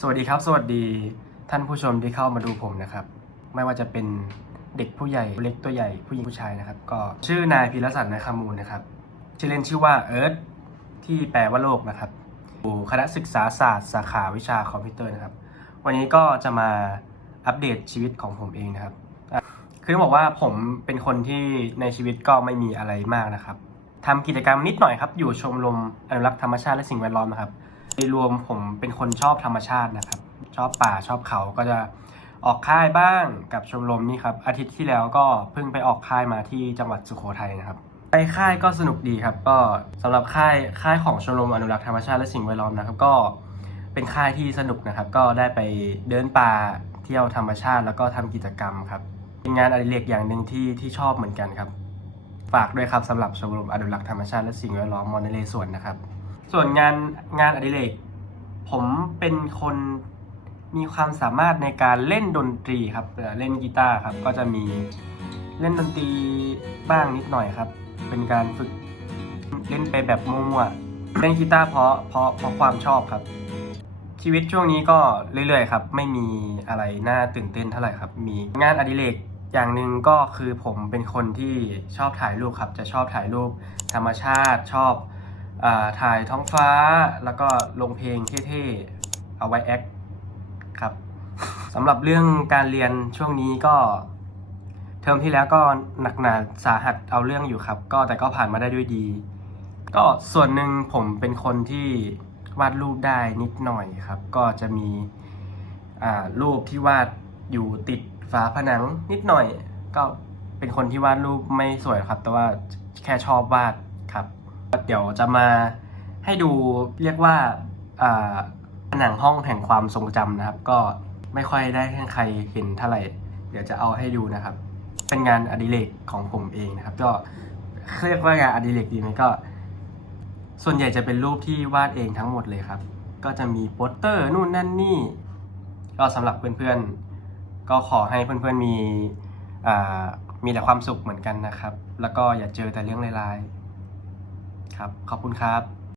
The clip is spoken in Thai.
สวัสดีครับ สวัสดีท่านผู้ชมที่เข้ามาดูผมนะครับ ไม่ว่าจะเป็นเด็กผู้ใหญ่เล็กตัวใหญ่ผู้หญิงผู้ชายนะครับ ก็ชื่อนายพีรศักดิ์นาคามูลนะครับชื่อเล่นชื่อว่าเอิร์ธที่แปลว่าโลกนะครับอยู่คณะศึกษาศาสตร์สาขาวิชาคอมพิวเตอร์นะครับ วันนี้ก็จะมาอัปเดตชีวิตของผมเองนะครับ คือต้องบอกว่าผมเป็นคนที่ในชีวิตก็ไม่มีอะไรมากนะครับทำกิจกรรมนิดหน่อยครับ อยู่ชมรมอนุรักษ์ธรรมชาติและสิ่งแวดล้อมนะครับ โดยรวมผมเป็นคนชอบธรรมชาตินะครับ ชอบป่าชอบเขาก็จะออกค่ายบ้างกับชมรมนี่ครับ อาทิตย์ที่แล้วก็เพิ่งไปออกค่ายมาที่จังหวัดสุโขทัยนะครับ ไปค่ายก็สนุกดีครับ ก็สำหรับค่ายค่ายของชมรมอนุรักษ์ธรรมชาติและสิ่งแวดล้อมนะครับ ก็เป็นค่ายที่สนุกนะครับ ก็ได้ไปเดินป่าเที่ยวธรรมชาติแล้วก็ทำกิจกรรมครับเป็นงานอดิเรกอย่างหนึ่งที่ที่ชอบเหมือนกันครับ ฝากด้วยครับสำหรับชมรมอนุรักษ์ธรรมชาติและสิ่งแวดล้อมมอญนเรศวรนะครับ ส่วนงานงานอดิเรกผมเป็นคนมีความสามารถในการเล่นดนตรีครับเล่นกีตาร์ครับ ก็จะมีเล่นดนตรีบ้างนิดหน่อยครับ เป็นการฝึกเล่นไปแบบมั่วๆเล่นกีตาร์เพราะเพราะเพราะความชอบครับ ชีวิตช่วงนี้ก็เรื่อยๆครับ ไม่มีอะไรน่าตื่นเต้นเท่าไหร่ครับ มีงานอดิเรกอย่างหนึ่งก็คือผมเป็นคนที่ชอบถ่ายรูปครับ จะชอบถ่ายรูปธรรมชาติชอบ ถ่ายท้องฟ้าแล้วก็ลงเพลงเท่ๆ เอาไว้แอคครับสำหรับเรื่องการเรียนช่วงนี้ก็ เทอมที่แล้วก็หนักหนาสาหัสเอาเรื่องอยู่ครับ ก็แต่ก็ผ่านมาได้ด้วยดี ก็ส่วนหนึ่งผมเป็นคนที่วาดรูปได้นิดหน่อยครับ ก็จะมีรูปที่วาดอยู่ติดฝาผนังนิดหน่อย ก็เป็นคนที่วาดรูปไม่สวยครับ แต่ว่าแค่ชอบวาดครับ เดี๋ยวจะมาให้ดูเรียกว่าผนังห้องแห่งความทรงจำนะครับ ก็ไม่ค่อยได้ให้ใครเห็นเท่าไหร่ เดี๋ยวจะเอาให้ดูนะครับ เป็นงานอดิเรกของผมเองนะครับ ก็เรียกว่างานอดิเรกดีไหมก็ ส่วนใหญ่จะเป็นรูปที่วาดเองทั้งหมดเลยครับ ก็จะมีโปสเตอร์นู่นนั่นนี่ ก็สำหรับเพื่อนๆ ก็ขอให้เพื่อนๆมีมีแต่ความสุขเหมือนกันนะครับ แล้วก็อย่าเจอแต่เรื่องร้ายๆ ครับ ขอบคุณครับ